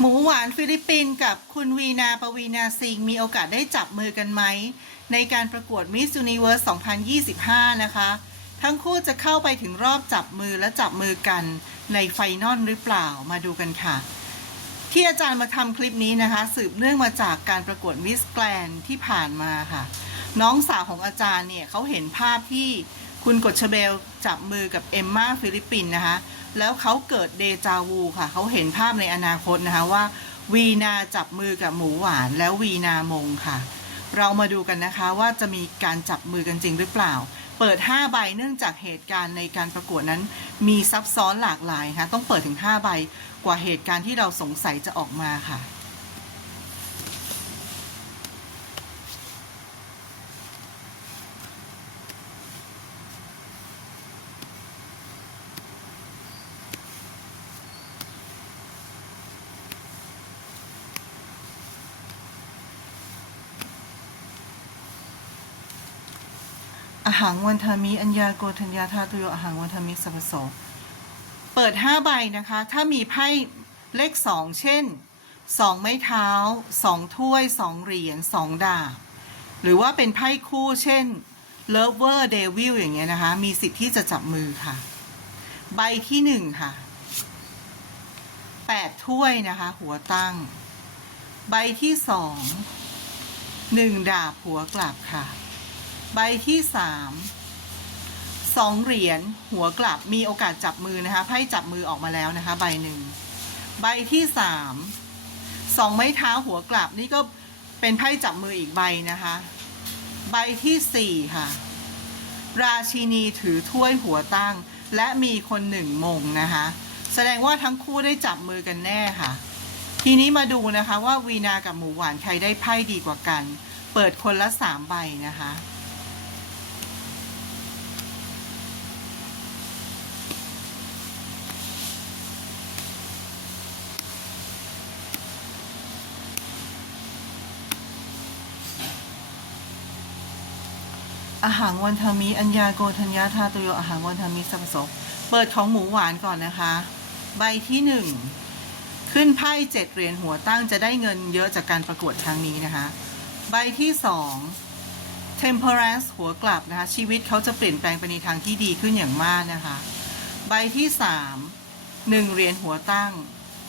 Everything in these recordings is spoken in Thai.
หมูหวานฟิลิปปินส์กับคุณวีนาปวีนาซิงมีโอกาสได้จับมือกันไหม ในการประกวด Miss Universe 2025 นะคะ ทั้งคู่จะเข้าไปถึงรอบจับมือและจับมือกันในไฟนอลหรือเปล่ามาดูกันค่ะ ที่อาจารย์มาทำคลิปนี้นะคะ สืบเนื่องมาจากการประกวดมิสแกรนที่ผ่านมาค่ะ น้องสาวของอาจารย์เนี่ยเขาเห็นภาพที่ คุณกฎชเบลจับมือกับเอมมาฟิลิปปินนะคะ แล้วเขาเกิดเดจาวูค่ะ เขาเห็นภาพในอนาคตนะคะว่า วีนาจับมือกับหมูหวานแล้ววีนามงค่ะ เรามาดูกันนะคะว่าจะมีการจับมือกันจริงหรือเปล่า เปิด 5 ใบเนื่องจากเหตุการณ์ในการประกวดนั้น มีซับซ้อนหลากหลายค่ะต้องเปิดถึง 5 ใบกว่าเหตุการณ์ที่เราสงสัยจะออกมาค่ะ อาหารวันทามิอัญญาโกธัญญาธาตุโยอาหารวันทามิสัพพโสเปิด5ใบนะคะ ถ้ามีไพ่เลข 2 เช่น 2 ไม้เท้า 2 ถ้วย 2 เหรียญ2ดาบ หรือว่าเป็นไพ่คู่เช่น Lover Devil อย่างเงี้ยนะคะ มีสิทธิ์ที่จะจับมือค่ะ ใบที่ 1 ค่ะ 8 ถ้วยนะคะ หัวตั้ง ใบที่ 2 1 ดาบหัวกลับค่ะ ใบที่สามสองเหรียญหัวกลับมีโอกาสจับมือนะคะไพ่จับมือออกมาแล้วนะคะ ใบหนึ่งใบที่สามสองไม้เท้าหัวกลับนี่ก็เป็นไพ่จับมืออีกใบนะคะ ใบที่สี่ค่ะ ราชินีถือถ้วยหัวตั้ง และมีคนหนึ่งมงนะคะ แสดงว่าทั้งคู่ได้จับมือกันแน่ค่ะ ทีนี้มาดูนะคะว่าวีนากับหมูหวานใครได้ไพ่ดีกว่ากัน เปิดคนละสามใบนะคะ อาหารวันทามิอัญญาโกธัญญาธาตุโยอาหารวันทามิสัพพโสเปิดของหมูหวานก่อนนะคะ ใบที่หนึ่งขึ้นไพ่เจ็ดเหรียญหัวตั้งจะได้เงินเยอะจากการประกวดครั้งนี้นะคะ ใบที่สอง temperance หัวกลับนะคะ ชีวิตเขาจะเปลี่ยนแปลงไปในทางที่ดีขึ้นอย่างมากนะคะ ใบที่สามหนึ่งเหรียญหัวตั้ง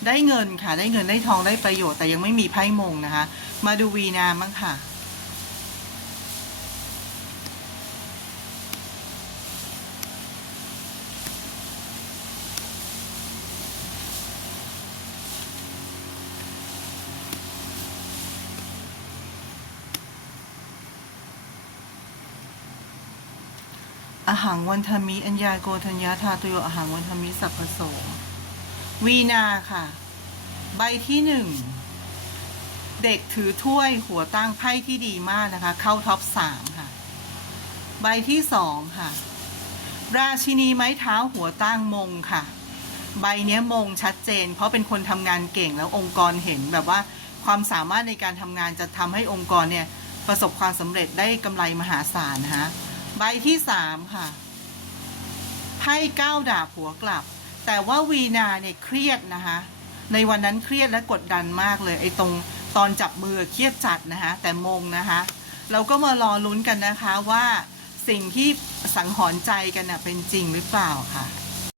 ได้เงินค่ะ ได้เงินได้ทองได้ประโยชน์แต่ยังไม่มีไพ่มงนะคะ มาดูวีนามั้งค่ะ อาหารวันธมิอัญญาโกธัญญาธาตุโยอาหารวันธมิสัพพโสวีนาค่ะ ใบที่หนึ่งเด็กถือถ้วยหัวตั้งไพ่ที่ดีมากนะคะ เข้าท็อปสามค่ะ ใบที่สองค่ะ ราชินีไม้เท้าหัวตั้งมงค่ะ ใบเนี้ยมงชัดเจน เพราะเป็นคนทำงานเก่งแล้วองค์กรเห็นแบบว่าความสามารถในการทำงานจะทำให้องค์กรเนี่ยประสบความสำเร็จได้กำไรมหาศาลนะคะ ใบที่สามค่ะ ไพ่เก้าดาบหัวกลับ แต่ว่าวีนาเนี่ยเครียดนะคะ ในวันนั้นเครียดและกดดันมากเลย ไอ้ตรงตอนจับมือเครียดจัดนะคะ แต่มงนะคะ เราก็มารอลุ้นกันนะคะว่าสิ่งที่สังหรณ์ใจกันนะเป็นจริงหรือเปล่าค่ะ